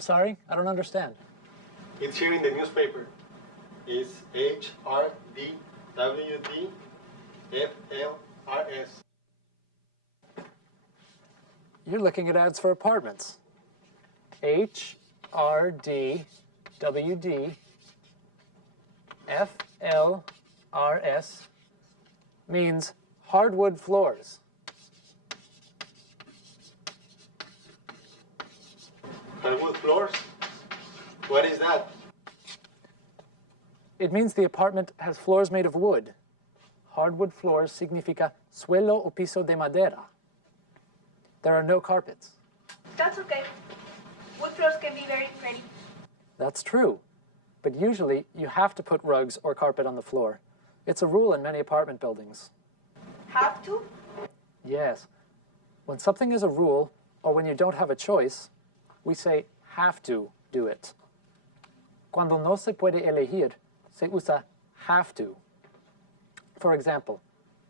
I'm sorry, I don't understand. It's here in the newspaper. It's HRDWDFLRS. You're looking at ads for apartments. HRDWDFLRS means hardwood floors. Hardwood floors? What is that? It means the apartment has floors made of wood. Hardwood floors significa suelo o piso de madera. There are no carpets. That's okay. Wood floors can be very pretty. That's true, but usually you have to put rugs or carpet on the floor. It's a rule in many apartment buildings. Have to? Yes. When something is a rule, or when you don't have a choice, we say have to do it. Cuando no se puede elegir, se usa have to. For example,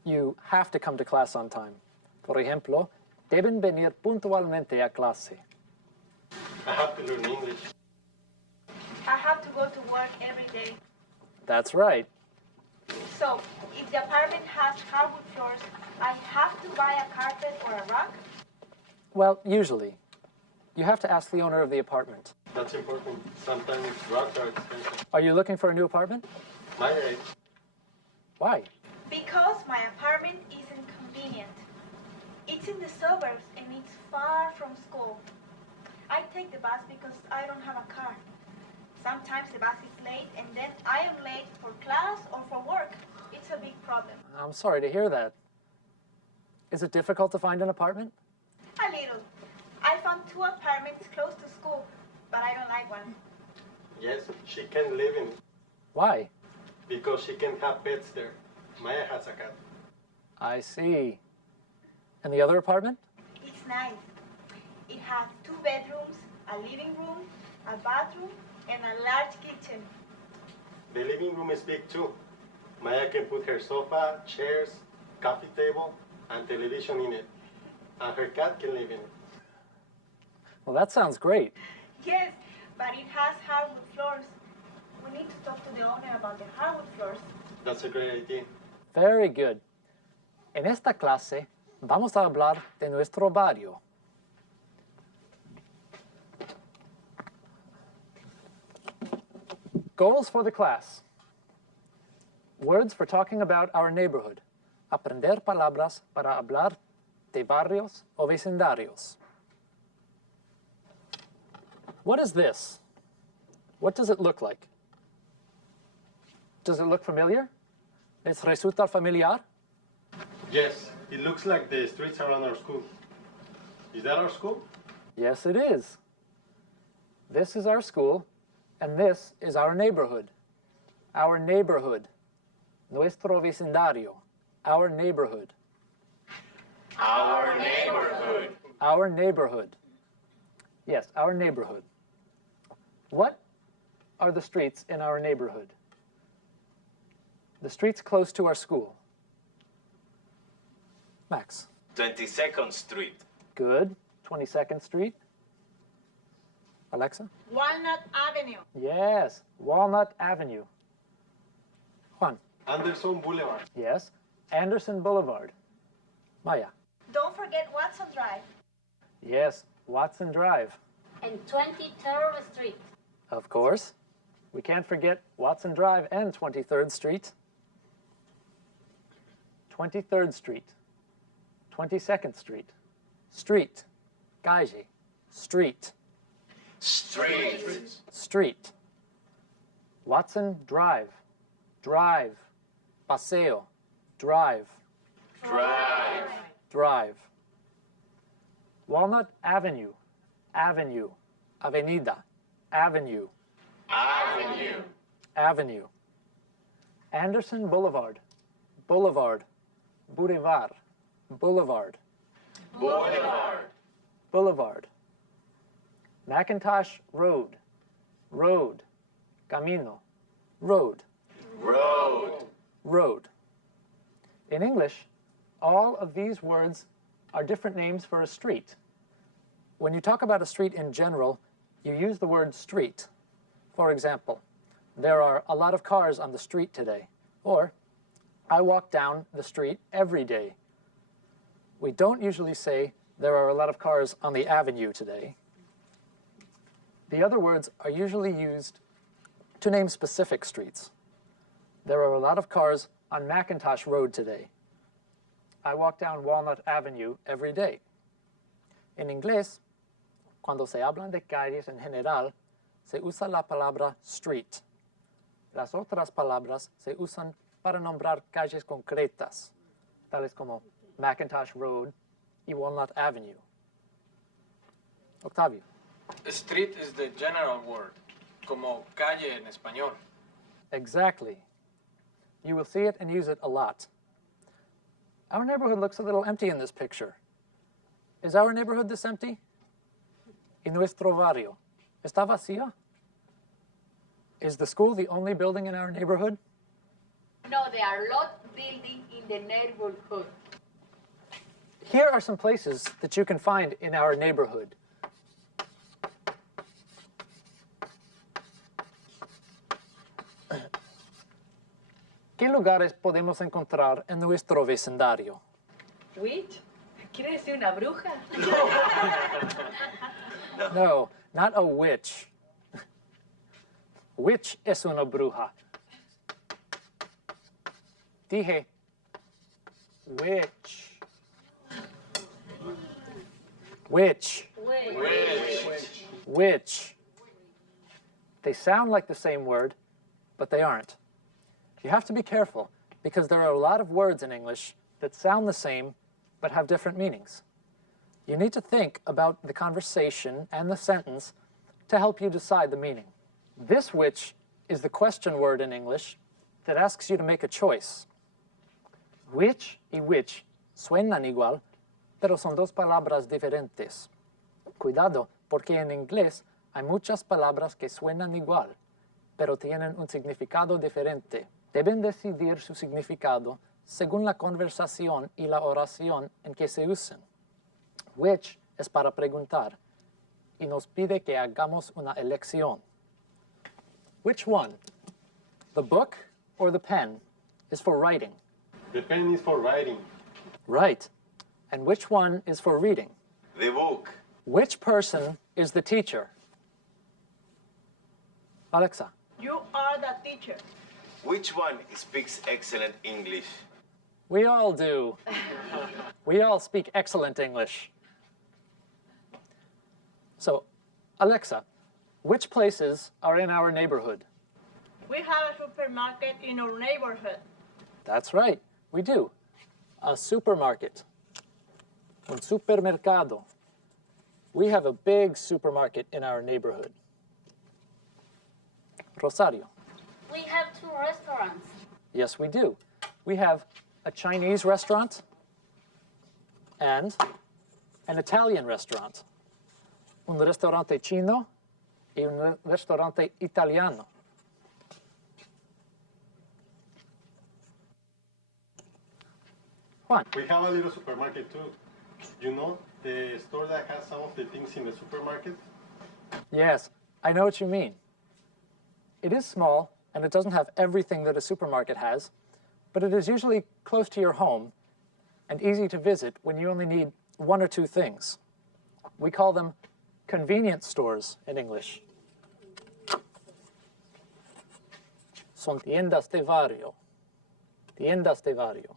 you have to come to class on time. Por ejemplo, deben venir puntualmente a clase. I have to learn English. I have to go to work every day. That's right. So, if the apartment has hardwood floors, I have to buy a carpet or a rug? Well, usually. You have to ask the owner of the apartment. That's important. Sometimes rugs are expensive. Are you looking for a new apartment? My age. Why? Because my apartment isn't convenient. It's in the suburbs and it's far from school. I take the bus because I don't have a car. Sometimes the bus is late and then I am late for class or for work. It's a big problem. I'm sorry to hear that. Is it difficult to find an apartment? A little. I found 2 apartments close to school, but I don't like one. Yes, she can live in it Why? because she can have pets there. Maya has a cat. I see. And the other apartment? It's nice. It has 2 bedrooms, a living room, a bathroom, and a large kitchen. The living room is big too. Maya can put her sofa, chairs, coffee table, and television in it. And her cat can live in it. Well, that sounds great. Yes, but it has hardwood floors. We need to talk to the owner about the hardwood floors. That's a great idea. Very good. En esta clase vamos a hablar de nuestro barrio. Goals for the class. Words for talking about our neighborhood. Aprender palabras para hablar de barrios o vecindarios. What is this? What does it look like? Does it look familiar? ¿Les resulta familiar? Yes, it looks like the streets around our school. Is that our school? Yes, it is. This is our school, and this is our neighborhood. Our neighborhood. Nuestro vecindario. Our neighborhood. Our neighborhood. Our neighborhood. Yes, our neighborhood. What are the streets in our neighborhood? The streets close to our school. Max. 22nd Street. Good. 22nd Street. Alexa? Walnut Avenue. Yes, Walnut Avenue. Juan? Anderson Boulevard. Yes, Anderson Boulevard. Maya? Don't forget Watson Drive. Yes, Watson Drive. And 23rd Street. Of course. We can't forget Watson Drive and 23rd Street. 23rd Street. 22nd Street. Street. Calle. Street. Street. Street. Watson Drive. Drive. Paseo. Drive. Drive. Drive. Walnut Avenue. Avenue. Avenida. Avenue. Avenue. Avenue. Anderson Boulevard. Boulevard. Boulevard. Boulevard. Boulevard. Boulevard. McIntosh Road. Road. Camino. Road. Road. Road. In English, all of these words are different names for a street. When you talk about a street in general, you use the word street. For example, there are a lot of cars on the street today. Or, I walk down the street every day. We don't usually say there are a lot of cars on the avenue today. The other words are usually used to name specific streets. There are a lot of cars on McIntosh Road today. I walk down Walnut Avenue every day. En inglés, cuando se hablan de calles en general, se usa la palabra street. Las otras palabras se usan para nombrar calles concretas, tales como McIntosh Road y Walnut Avenue. Octavio. Street is the general word, como calle en español. Exactly. You will see it and use it a lot. Our neighborhood looks a little empty in this picture. Is our neighborhood this empty? ¿Y nuestro barrio está vacío? Is the school the only building in our neighborhood? No, there are a lot of buildings in the neighborhood. Here are some places that you can find in our neighborhood. ¿Qué lugares podemos encontrar en nuestro vecindario? ¿Witch? ¿Quiere decir una bruja? No, not a witch. Witch es una bruja. Dije, witch. Witch. Witch. They sound like the same word, but they aren't. You have to be careful because there are a lot of words in English that sound the same but have different meanings. You need to think about the conversation and the sentence to help you decide the meaning. This which is the question word in English that asks you to make a choice. Which y which suenan igual, pero son dos palabras diferentes. Cuidado, porque en inglés hay muchas palabras que suenan igual, pero tienen un significado diferente. Deben decidir su significado según la conversación y la oración en que se usen. Which es para preguntar y nos pide que hagamos una elección. Which one? The book or the pen is for writing? The pen is for writing. Right. And which one is for reading? The book. Which person is the teacher? Alexa. You are the teacher. Which one speaks excellent English? We all do. We all speak excellent English. So, Alexa, which places are in our neighborhood? We have a supermarket in our neighborhood. That's right, we do. A supermarket. Un supermercado. We have a big supermarket in our neighborhood. Rosario. We have 2 restaurants. Yes, we do. We have a Chinese restaurant and an Italian restaurant. Un ristorante chino y un ristorante italiano. Juan. We have a little supermarket too. You know, the store that has some of the things in the supermarket? Yes, I know what you mean. It is small, and it doesn't have everything that a supermarket has, but it is usually close to your home and easy to visit when you only need 1 or 2 things. We call them convenience stores in English. Son tiendas de barrio. Tiendas de barrio.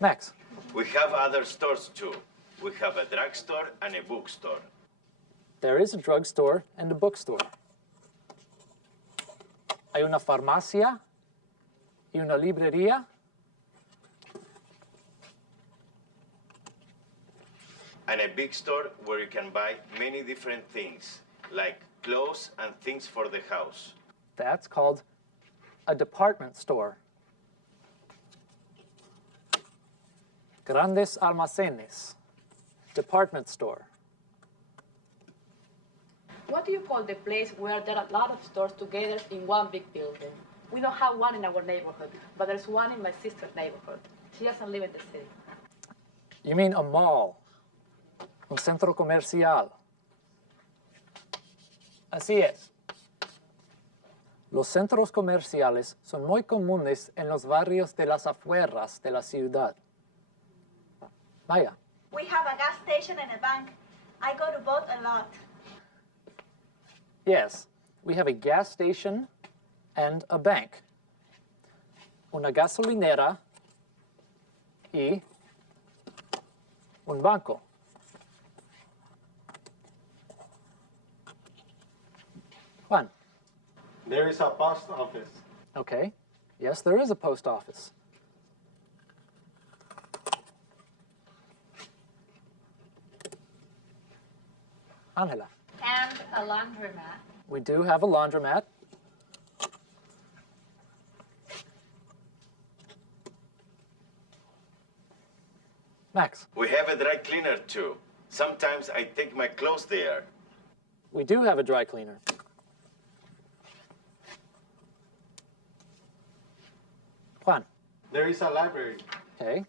Max. We have other stores too. We have a drugstore and a bookstore. There is a drugstore and a bookstore. Hay una farmacia y una librería. And a big store where you can buy many different things, like clothes and things for the house. That's called a department store. Grandes almacenes. Department store. What do you call the place where there are a lot of stores together in one big building? We don't have one in our neighborhood, but there's one in my sister's neighborhood. She doesn't live in the city. You mean a mall. Un centro comercial. Así es. Los centros comerciales son muy comunes en los barrios de las afueras de la ciudad. Maya. We have a gas station and a bank. I go to both a lot. Yes, we have a gas station and a bank. Una gasolinera y un banco. Juan. There is a post office. Okay. Yes, there is a post office. Angela. And a laundromat. We do have a laundromat. Max. We have a dry cleaner too. Sometimes I take my clothes there. We do have a dry cleaner. Juan. There is a library. Okay.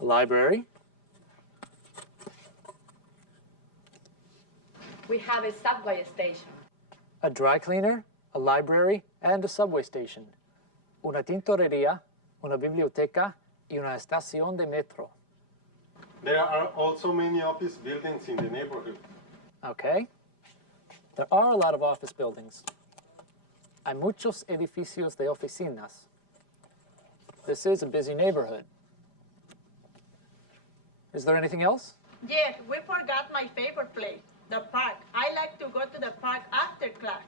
A library. We have a subway station. A dry cleaner, a library, and a subway station. Una tintorería, una biblioteca, y una estación de metro. There are also many office buildings in the neighborhood. Okay. There are a lot of office buildings. Hay muchos edificios de oficinas. This is a busy neighborhood. Is there anything else? Yes, we forgot my favorite place, the park. I like to go to the park after class.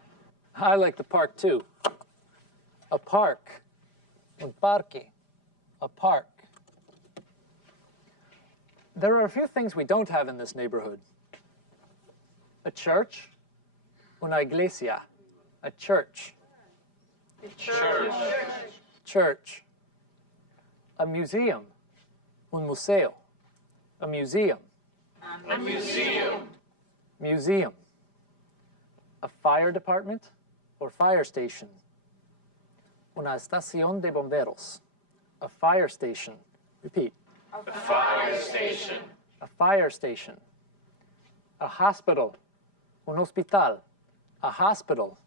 I like the park too. A park. Un parque. A park. There are a few things we don't have in this neighborhood. A church. Una iglesia. A church. Church. Church. A museum. Un museo. A museum. A museum. Museum. A fire department or fire station. Una estación de bomberos. A fire station. Repeat. A fire station. A fire station. A hospital. Un hospital. A hospital.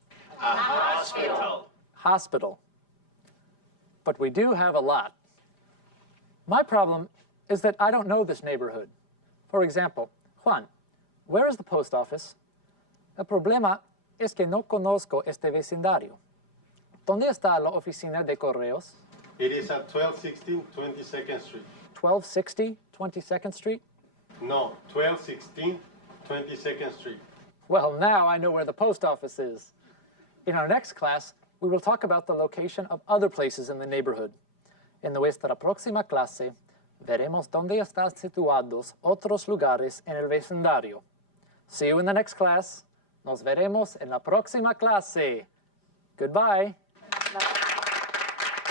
A hospital. Hospital. But we do have a lot. My problem is that I don't know this neighborhood. For example, Juan, where is the post office? El problema es que no conozco este vecindario. ¿Dónde está la oficina de correos? It is at 1216 22nd Street. 1260 22nd Street? No, 1216 22nd Street. Well, now I know where the post office is. In our next class, we will talk about the location of other places in the neighborhood. En nuestra próxima clase, veremos dónde están situados otros lugares en el vecindario. See you in the next class. Nos veremos en la próxima clase. Goodbye.